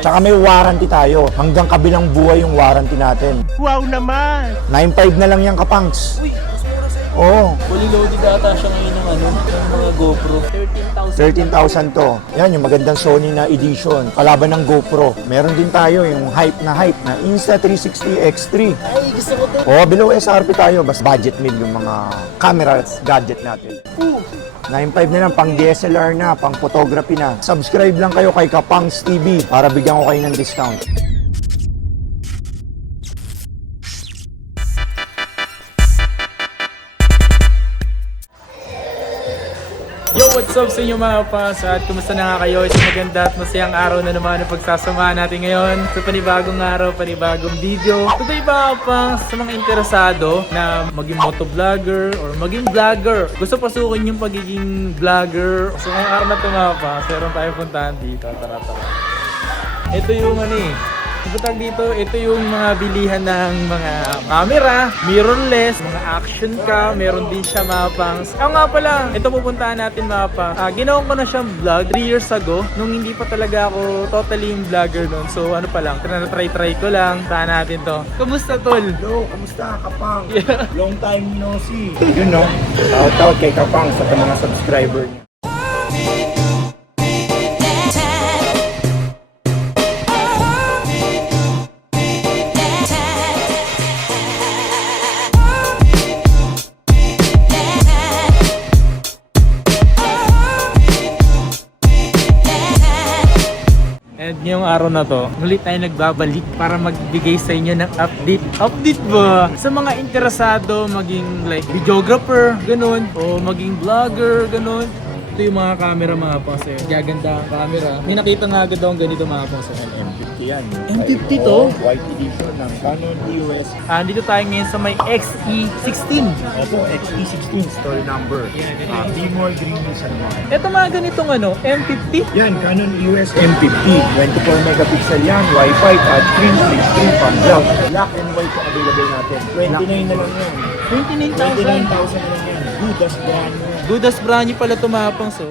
Tsaka may warranty tayo. Hanggang kabilang buhay yung warranty natin. Wow naman! 9.5 na lang yan, kapangs. Uy, mas mura sir. Oo. Fully loaded ata siya ngayon ng ng mga GoPro. 13,000. 13,000 to. Yan, yung magandang Sony na edition. Kalaban ng GoPro. Meron din tayo yung hype na Insta360 X3. Ay, gusto ko to. O, below SRP tayo. Bas budget mid yung mga camera gadget natin. 9.5 na lang, pang DSLR na, pang photography na. Subscribe lang kayo kay Kapangs TV para bigyan ko kayo ng discount. Yo, what's up sa inyo mga paps? At kumusta na nga kayo? Isang maganda at masayang araw na naman ang pagsasamahan natin ngayon sa panibagong araw, panibagong video. Today mga paps, sa mga interesado na maging motovlogger or maging vlogger, gusto pasukin yung pagiging vlogger. So ngayong araw na ito mga paps, meron tayong puntahan dito. Tara. Ito yung Butang dito, ito yung mga bilihan ng mga camera, mirrorless, mga action cam, meron din siya mga pangs. Nga pala, ito pupuntahan natin mga pangs. Ginawan ko na siyang vlog 3 years ago, nung hindi pa talaga ako totally yung vlogger nun. So ano pa lang, try ko lang, saan natin to. Kamusta tol? Hello, kamusta Kapang? Yeah. Long time no see. Yun no, shout kay Kapang sa mga subscriber niya. And ngayong araw na to, muli tayo nagbabalik para magbigay sa inyo ng update. Update ba? Sa mga interesado maging like videographer, ganun, o maging vlogger, ganun. Ito yung mga camera mga pangse. Gaganda ang camera. May nakita nga agad akong ganito mga pangse. M50 yan. M50 to? White edition ng Canon EOS. Dito tayo ngayon sa may XE16. Opo, XE16 story number. Be more green sa naman. Ito mga ganitong M50. Yan, Canon EOS M50. 24 megapixel yan, Wi-Fi, touchscreen, split screen, pang cloud. Black and white ang available natin. 29 na lang yan. 29,000. 29,000 na lang yan. Good as brand new. Good as brand new pala tumapang so.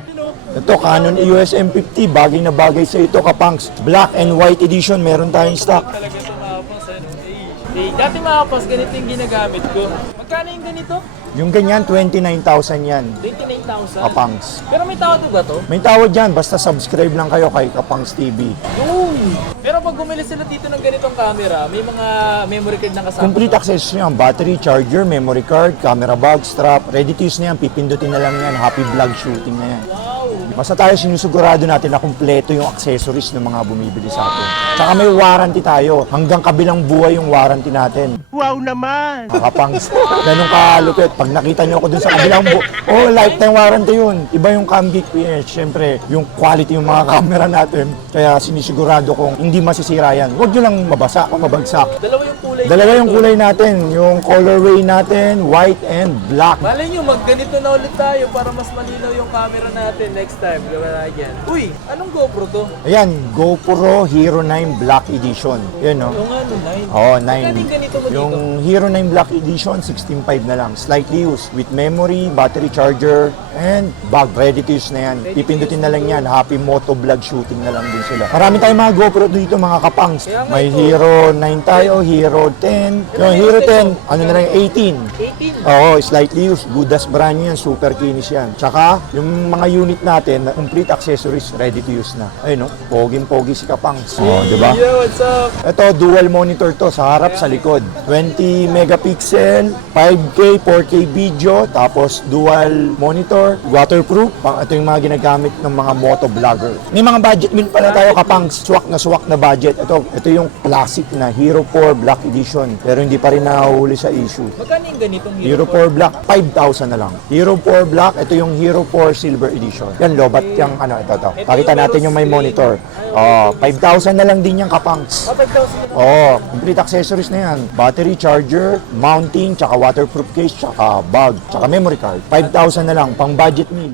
Ito, Canon EOS M50. Bagay na bagay sa ito, Kapangs. Black and white edition, meron tayong stock. Talaga sa mga pangs dati mga pangs, ganito yung ginagamit ko. Magkano yung ganito? Yung ganyan, 29,000 yan. 29,000? Kapangs. Pero may tawad ba to? May tawad dyan, basta subscribe lang kayo kay Kapangs TV. Yun! Pero pag bumili sila dito ng ganitong camera, may mga memory card na kasama. Complete access nyo yan, battery, charger, memory card, camera bag, strap, ready to use na yan, pipindutin na lang yan, happy vlog shooting na yan. Wow! Basta tayo sinusigurado natin na kumpleto yung accessories ng mga bumibili sa atin. Tsaka may warranty tayo, hanggang kabilang buhay yung warranty natin. Wow naman! Kapangs, ganun kalupit. Pag nakita nyo ako dun sa kabilang lifetime warranty yun. Iba yung Camgeek PH, syempre, yung quality yung mga camera natin. Kaya sinisigurado kong hindi masisira yan. Huwag nyo lang mabasa o mabagsak. Dalawa yung kulay. Dalawa yung kulay natin, yung colorway natin, white and black. Malay nyo, magganito na ulit tayo para mas malinaw yung camera natin next time. Gawin natin yan. Uy, anong GoPro to? Ayan, GoPro Hero 9 Black Edition. Yan no? Yung 9. Oo, Magkano yung 9. ganito mo Yung dito? Hero 9 Black Edition, 16.5 na lang. Slightly used with memory, battery charger, and bag. Ready to use na yan. Pipindutin na lang yan. Happy motovlog shooting na lang din sila. Marami tayong mga GoPro dito, mga kapangs. Kaya nga May ito. Hero 9 tayo, Hero 10. Yung Hero 10, ano na lang, 18. 18? Oo, slightly used. Good as brand new yan. Super kinis yan. Tsaka, yung mga unit natin, complete accessories, ready to use na. Ayun no, poging-pogi si Kapangs. Oo, di ba? Yeah, what's up? Ito, dual monitor to sa harap, sa likod. 20 megapixel, 5K, 4K video, tapos dual monitor, waterproof. Ito yung mga ginagamit ng mga motovlogger. May mga budget meal pala tayo, Kapangs. Swak na budget. Ito yung classic na Hero 4 Black Edition. Pero hindi pa rin nahuhuli sa issue. Magkano yung ganitong Hero 4 Black, 5,000 na lang. Hero 4 Black, ito yung Hero 4 Silver Edition. Yan, lobat yung ito. Pakita natin yung may monitor. 5,000 na lang din yung Kapangs. 5,000 Complete accessories na yan. Battery, charger, mounting, tsaka waterproof case, tsaka bag, tsaka memory card. 5,000 na lang, pang budget meal.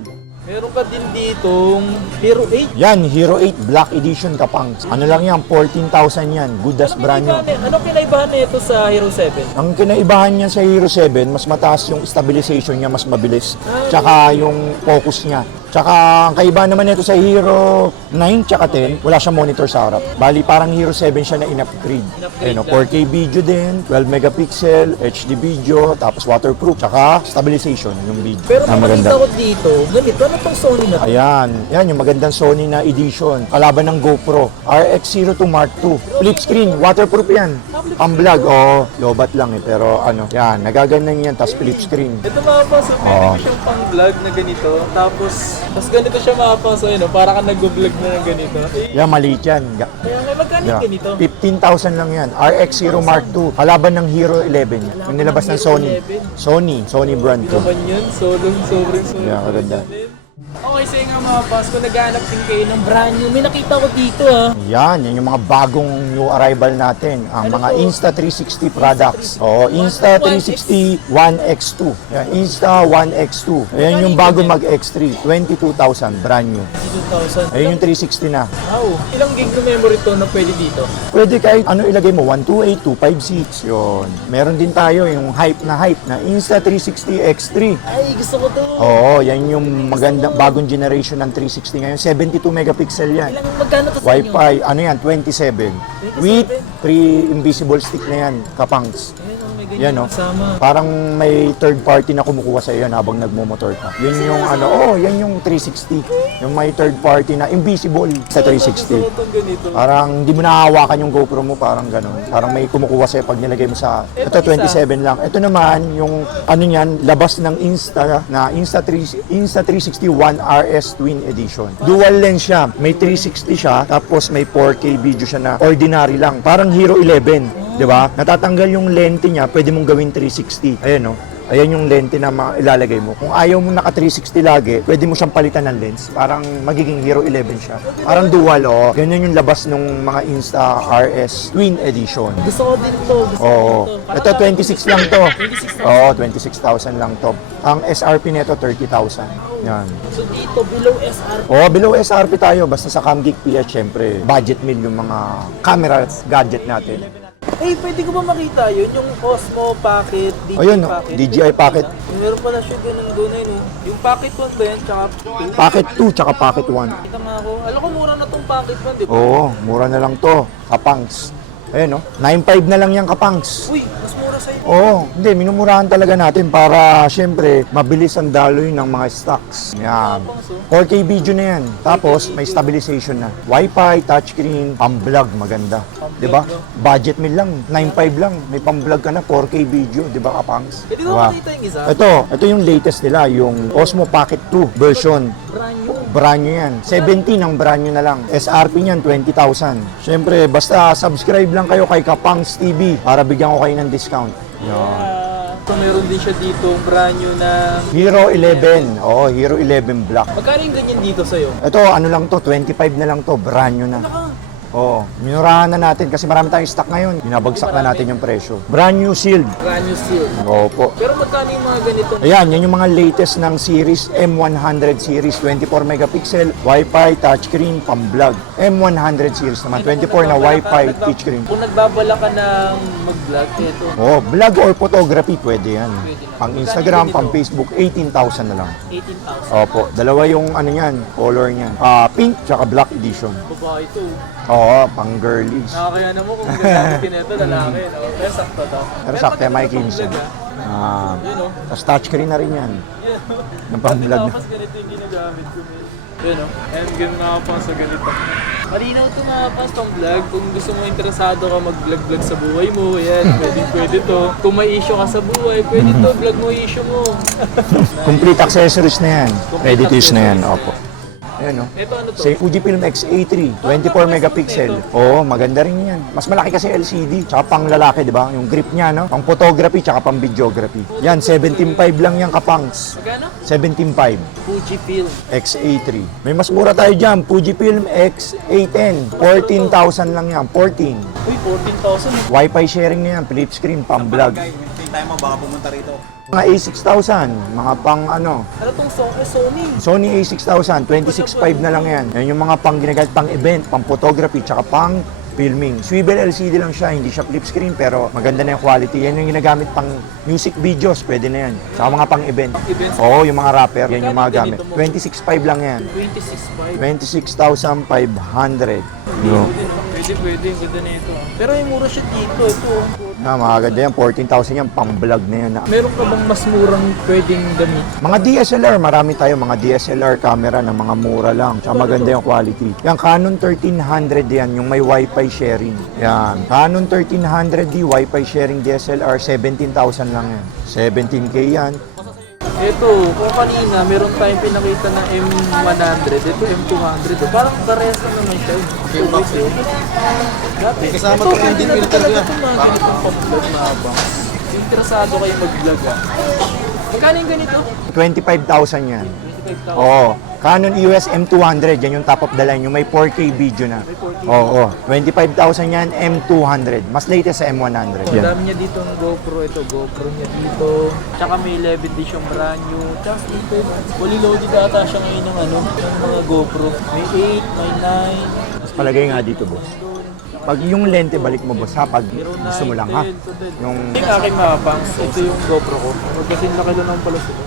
Meron ka din ditong Hero 8. Yan, Hero 8 Black Edition Kapangs. Ano lang yan, 14,000 yan. Good as brand new. Anong kinaibahan nito sa Hero 7? Ang kinaibahan niya sa Hero 7, mas mataas yung stabilization niya, mas mabilis. Tsaka yung focus niya. Tsaka ang kaiba naman nito sa Hero 9 tsaka 10, wala siyang monitor sa harap. Bali parang Hero 7 siya na in-upgrade. Ayun, 4K video din, 12 megapixel, HD video, tapos waterproof, tsaka stabilization yung video. Pero Na makikita ko dito, ganito, ano tong Sony na to? Ayan, yan yung magandang Sony na edition. Kalaban ng GoPro, RX02 Mark II. Flip screen, waterproof yan. Ang vlog, lobat lang eh. Pero ano, yan, nagaganang yan, tapos flip screen. Ito mga boss, pwede ko siyang pang vlog na ganito. Tapos ganito siya mga boss, para ka nag-vlog na ng ganito. Yan, maliit yan. Kaya may magkano Yeah. ganito? 15,000 lang yan. RX0 Mark II. Kalaban ng Hero 11. Yung nilabas ng Sony. Sony brand to. Naman yun, sobrang. Yeah, kaganda. Okay, sige nga mga boss, kung naghahanap din kayo ng brand new, may nakita ko dito Yan yung mga bagong new arrival natin. Ang mga Insta360 products. Insta360 1X2. Yan, Insta 1X2. Ayan yung bago mag-X3. 22,000, brand new. 2,000. Ayun yung 360 na. Wow, ilang gig na memory to na pwede dito? Pwede kahit ano ilagay mo, 128, 256. Yun. Meron din tayo yung hype na Insta360 X3. Ay, gusto ko to. Yan yung magandang bagong generation ng 360 ngayon. 72 megapixel yan. Ilang magkano to sa inyo? Wi-Fi, ano yan, 27. With 3 invisible stick na yan, kapangs. May Yan, ganyan no? kasama. Parang may third party na kumukuha sa iyo habang nagmumotor ka. Yun yung yan yung 360. Yung may third party na invisible sa 360. Parang hindi mo nahahawakan yung GoPro mo, parang gano'n. Parang may kumukuha sa'yo pag nilagay mo sa... Ito, 27 lang. Ito naman, yung ano yan, labas ng Insta360 One RS Twin Edition. Dual lens siya. May 360 siya, tapos may 4K video siya na ordinary lang. Parang Hero 11. Di ba? Natatanggal yung lente niya, pwede mong gawin 360. Ayan, no? Ayan yung lente na ilalagay mo. Kung ayaw mo naka 360 lagi, pwede mo siyang palitan ng lens. Parang magiging Hero 11 siya. Parang dual, Ganyan yung labas ng mga Insta RS Twin Edition. Gusto ko din to. Ito 26 lang to. 26,000 lang to. Ang SRP nito 30,000. Yan. So dito, below SR. Below SRP tayo. Basta sa CamGeek PS, syempre, budget meal yung mga camera gadget natin. Pwede ko ba makita yun? Yung Osmo Pocket, DJI Ayun, Pocket. DJI Pocket. Meron pala siya ganun doon Yung Pocket 1 ba yan? Tsaka 2? Pocket 2 tsaka Pocket 1. Kita nga ako. Alam ko mura na tong Pocket 1, di ba? Mura na lang to. Kapangs. Ayan, 9.5 na lang yung kapangs. Uy, mas mura sa'yo. Hindi, minumurahan talaga natin para, syempre, mabilis ang daloy ng mga stocks. Yan. 4K video na yan. Tapos, may stabilization na. Wi-Fi, touchscreen, pang-vlog, maganda. Diba? Budget meal lang, 9.5 lang. May pang-vlog ka na, 4K video, diba, kapangs? Pwede ko makita yung isa? Ito yung latest nila, yung Osmo Pocket 2 version. Brand new. Brand new yan. 17 ang brand new na lang. SRP niyan, 20,000. Syempre, basta subscribe lang kayo kay Kapangs TV para bigyan ko kayo ng discount. So meron din siya dito brand new na... Hero 11. Hero 11 Black. Magkano yung ganyan dito sa'yo? Ito, ano lang to, 25 na lang to. Brand new na. Minurahan na natin kasi marami tayong stock ngayon. Binabagsak na natin yung presyo. Brand new Shield. Brand new seal. Opo. Pero magkano yung mga ganito? Ayan, yan yung mga latest ng series, M100 series, 24 megapixel, Wi-Fi, touchscreen, pang-vlog. M100 series naman, 24 na Wi-Fi, touchscreen. Kung nagbabala ka ng mag-vlog, ito. Vlog or photography, pwede yan. Pang Instagram, pang Facebook, 18,000 na lang. 18,000. Opo, dalawa yung ano yan, color niyan. Pink tsaka black edition. Babae ito. Pang girlies. Nakakaya naman kung gagamitin ito, lalaki. Pero sakto to. Pero sakto yan, may 15. Tapos touchscreen na rin yan. Yung pang-vlog na. Tapos ganito yung ginagamit ko. Endgame nga pa sa ganito. Malinaw ito mga pas pang vlog. Kung gusto mo interesado ka mag-vlog-vlog sa buhay mo, pwede to. Kung may issue ka sa buhay, pwede to, vlog mo issue mo. Complete accessories na yan. Ready to use na yan. Opo. Ayan, Ito ano to? Sa Fujifilm X-A3, 24 megapixel. Maganda rin yan. Mas malaki kasi LCD. Tsaka pang lalaki, di ba? Yung grip niya, Pang photography, tsaka pang videography. Yan, 17.5 lang yung kapangs. Magkano? 17.5. Fujifilm. X-A3. May mas mura tayo dyan. Fujifilm X-A10. 14,000 lang yan. 14. Uy, 14,000. Wi-Fi sharing na yan. Flip screen, pang vlog. Tayo mo, baka pumunta rito. Mga A6000. Mga pang ano. Ano tong Sony? Sony A6000. 26.5 na lang yan. Yan yung mga pang ginagamit pang event, pang photography, tsaka pang filming. Swivel LCD lang siya, hindi siya flip screen pero maganda na yung quality. Yan yung ginagamit pang music videos, pwede na yan. Saka mga pang event. Events. Oo, yung mga rapper, yan yung mga Magkano gamit. ganito mo? 26.5 lang yan. 26.5. 26,500. No. Pwede. Ang ganda na ito. Pero yung mura siya dito. Ito. Maganda yan, 14,000 yan, pang vlog na yan. Meron ka bang mas murang pwedeng gamit? Mga DSLR, marami tayo mga DSLR camera na mga mura lang. Tsaka maganda yung quality. Yung Canon 1300 yan, yung may Wi-Fi sharing. Yan. Canon 1300D, Wi-Fi sharing DSLR, 17,000 lang yan. 17K yan. Ito, kung kanina, meron tayong pinakita na M100. Ito M200. Parang parehas lang naman siya. Okay, box yun. Kasama to yung din filter niya. Ito mga ganitong pag-vlog na habang. Interesado kayo mag-vlog Magkano yung ganito? 25,000 yan. 25,000. Oo. Canon EOS M200, yan yung top of the line, yung may 4K video na. Oo. 25,000 yan, M200. Mas latest sa M100. Ang Yan. dami niya dito ng GoPro. Ito, GoPro niya dito. Tsaka may 11 edition brand new. Tsaka dito, fully loaded ata siya ngayon ng ng mga GoPro. May 8, may 9. Mas palagay nga dito, boss. Pag yung lente, balik mo, boss, ha? Pag gusto mo lang, ha? Yung... Yung aking mga pangs, ito yung GoPro ko. Magkasin laki lang ng palas ito.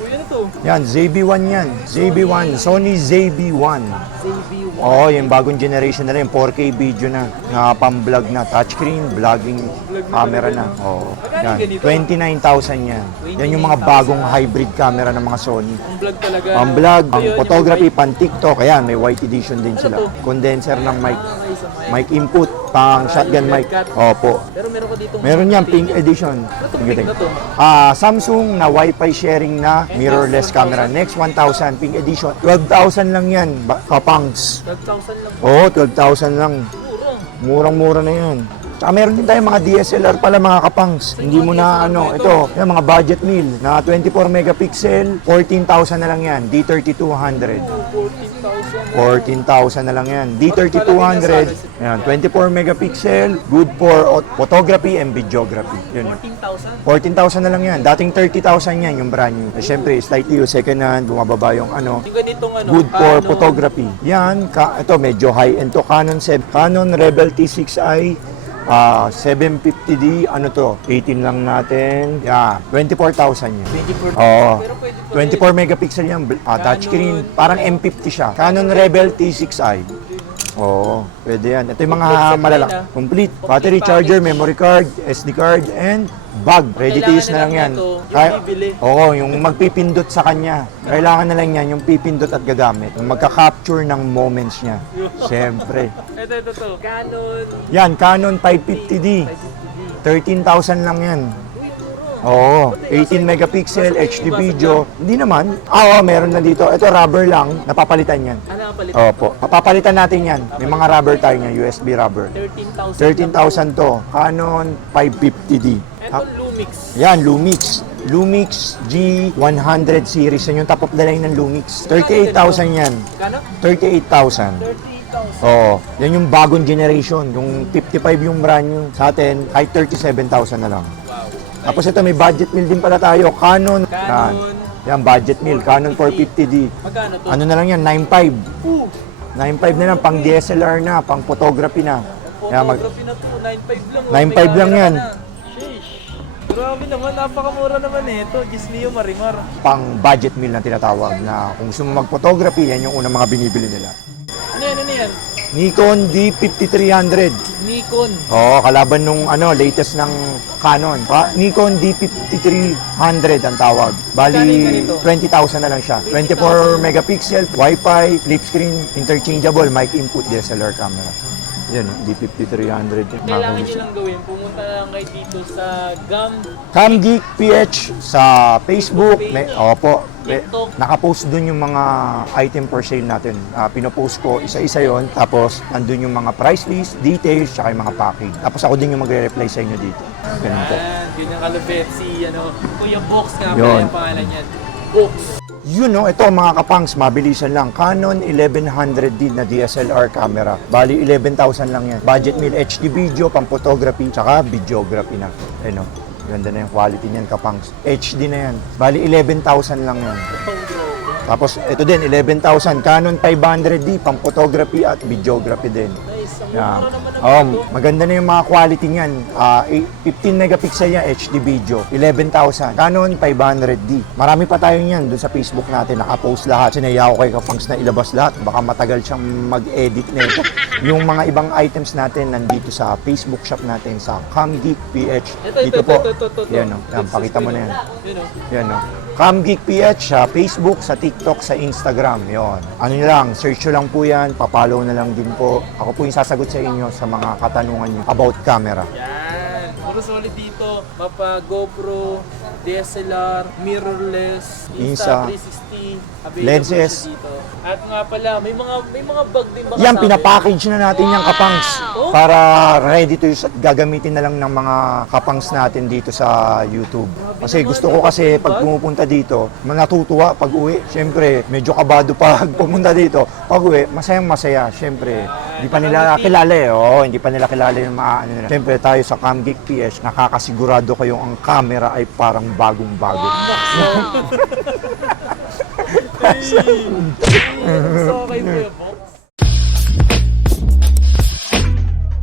Uy, ano to? Yan, ZB-1 yan. ZB-1. Sony ZB-1. ZB-1. Oo, yung bagong generation na rin, 4K video na, na pang-vlog na, touchscreen, vlogging camera na. Oo. Yan, 29,000 yan. Yan yung mga bagong hybrid camera ng mga Sony. Ang vlog talaga. Ang vlog, Ito ang yun, yung photography, white. pan TikTok, ayan, may white edition din sila. Condenser ng mic, mic input, pang shotgun mic. Opo. Pero meron ko dito. Meron yan, pink edition. Itong pink na to. Samsung na Wi-Fi sharing na mirrorless camera. Next 1,000, pink edition. 12,000 lang yan, kapangs. 12,000 lang. Oo, 12,000 lang. Mura. Murang-mura na yan. Tsaka meron din tayo mga DSLR pala mga kapangs. Hindi mo na ano, ito, yung mga budget meal na 24 megapixel, 14,000 na lang yan. D3200. 14,000 na lang yan. D3200, yan, 24 megapixel, good for photography and videography. Yun. 14,000. 14,000 na lang yan. Dating 30,000 yan yung brand new. Siyempre, slightly yung second hand, bumababa yung ano, Yung ganitong ano. good for Canon. photography. Yan, ito medyo high-end to. Canon Rebel T6i, 750D, ano to, 18 lang natin. Yeah, 24,000 yan. 24. Oo. Pero pwede to. 24 megapixel yan, touchscreen, parang M50 siya. Canon Rebel T6i. Oo, pwede yan. Ito yung mga Complete set malala. yan, ah. Complete. Battery, charger, memory card, SD card, and bag. Ready to use na lang yan. Kailangan na lang ito, yung bibili. Oo, yung magpipindot sa kanya. Kailangan na lang yan, yung pipindot at gagamit. Yung magka-capture ng moments niya. Siyempre. Ito to. Canon. Yan, Canon 550D. 13,000 lang yan. Oo, 18 megapixel, HD video. Hindi naman. Oo, meron na dito. Ito rubber lang, napapalitan yan. Ano ang palit? Opo, papapalitan natin yan. May mga rubber tayo niya, USB rubber. 13,000. 13,000 to. Canon 550D. Ito Lumix. Yan, Lumix. Lumix G100 series. Yan yung top of the line ng Lumix. 38,000 yan. Kano? 38,000. 30,000. Oo, yan yung bagong generation. Yung 55 yung brand new. Sa atin, kahit 37,000 na lang. Tapos ito, may budget meal din pala tayo. Canon. Yan, budget meal. Canon 450D. Magkano to? Ano na lang yan? 9.5. Ooh, 9.5 na lang, pang DSLR na, pang photography na. Yan, photography na to. 9,500 lang. 9,500 lang yan. Sheesh. Grabe naman. Napakamura naman eh. Ito, Gisneo Marimar. Pang budget meal na tinatawag na kung gusto mo mag-photography, yan yung unang mga binibili nila. Ano yan? Ano yan? Nikon D5300. Nikon. Oo, kalaban nung latest ng Canon. Nikon D5300 ang tawag. Magkano yung Bali, ganito? 20,000 na lang siya. 24 megapixel, Wi-Fi, flip screen, interchangeable, mic input, DSLR camera. Yan, D5300. Kailangan nyo lang gawin. Pumunta lang kayo dito sa Camgeek PH sa Facebook. Opo. TikTok. Nakapost dun yung mga item for sale natin. Pinopost ko isa-isa yon. Tapos, nandun yung mga price list, details, tsaka yung mga packing. Tapos ako din yung magre-reply sa inyo dito. Ganun po. Ganyan kalupit si Kuya Box nga Yun. pala yung pangalan niyan. Box. Yun no, ito mga kapangs, mabilisan lang. Canon 1100D na DSLR camera. Bali, 11,000 lang yan. Budget meal, HD video, pang photography, tsaka videography na. Ayun no, ganda na yung quality niyan kapangs. HD na yan. Bali, 11,000 lang yan. Tapos, ito din, 11,000. Canon 500D, pang photography at videography din. Nice. Ang Yeah. mura naman ang ito. Maganda na yung mga quality niyan. 15 megapixel yan, HD video. 11,000. Canon 500D. Marami pa tayo niyan doon sa Facebook natin. Nakapost lahat. Sinaya ko kay Kapangs na ilabas lahat. Baka matagal siyang mag-edit na ito. Yung mga ibang items natin nandito sa Facebook shop natin sa CamGeek PH. Dito po. Yan, no? Yan, pakita mo na yan. Yun o. Yan, no? CamGeek PH sa Facebook, sa TikTok, sa Instagram. Yon. Ano nyo lang, search nyo lang po yan. Papollow na lang din po. Ako po yung sasagot sa inyo sa mga katanungan nyo about camera. Yan. Puro solid dito. Mapa GoPro, DSLR, mirrorless, Insta360, available lenses. siya dito. At nga pala, may mga bag din ba Yan, kasama? pinapackage na natin yung kapangs Oh. para ready to use at gagamitin na lang ng mga kapangs natin dito sa YouTube. Kasi gusto ko kasi pag pumupunta dito, natutuwa pag uwi. Siyempre, medyo kabado pag pumunta dito. Pag uwi, masayang masaya. Siyempre, hindi pa nila kilala eh. Oo, hindi pa nila kilala yung mga ano nila. Siyempre, tayo sa CamGeek PH, nakakasigurado kayong ang camera ay parang bagong-bago. Gusto ko kayo Kuya Box.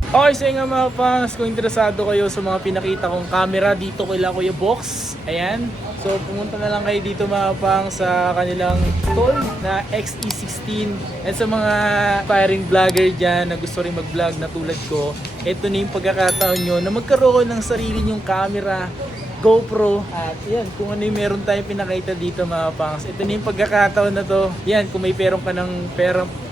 Okay, sa nga mga pangs, kung interesado kayo sa mga pinakita kong camera dito kila Kuya Box, ayan. So pumunta na lang kayo dito mga pangs sa kanilang stall na XE16. At sa mga aspiring vlogger dyan na gusto rin mag-vlog na tulad ko, ito na yung pagkakataon nyo na magkaroon ng sarili nyong camera, GoPro, at yan, kung ano yung meron tayong pinakita dito mga pangs. Ito na yung pagkakataon na to. Yan, kung may perang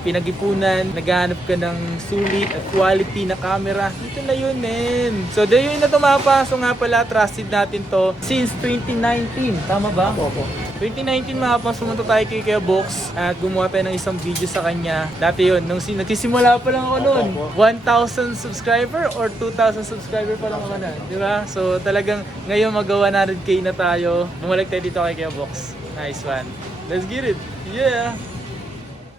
pinag-ipunan, naghahanap ka ng sulit at quality na camera, ito na yun, men. So, dahil yun na to mga pangs. So nga pala, trusted natin to since 2019. Tama ba? Opo. 2019 mga pangs, pumunta tayo kay Kuya Box at gumawa tayo ng isang video sa kanya. Dati yun, nung nagsisimula pa lang ako noon, 1,000 subscriber or 2,000 subscriber pa lang ako na. Di ba? So talagang ngayon magawa 100K na tayo. Bumalik tayo dito kay Kuya Box. Nice one. Let's get it. Yeah!